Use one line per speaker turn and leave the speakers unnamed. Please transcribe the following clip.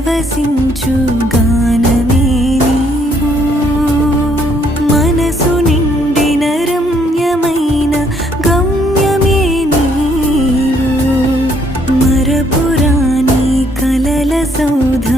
పరవశించు గానమే మనసు నిండిన రమ్యమైన గమ్యమే నీవు. కలల సౌధ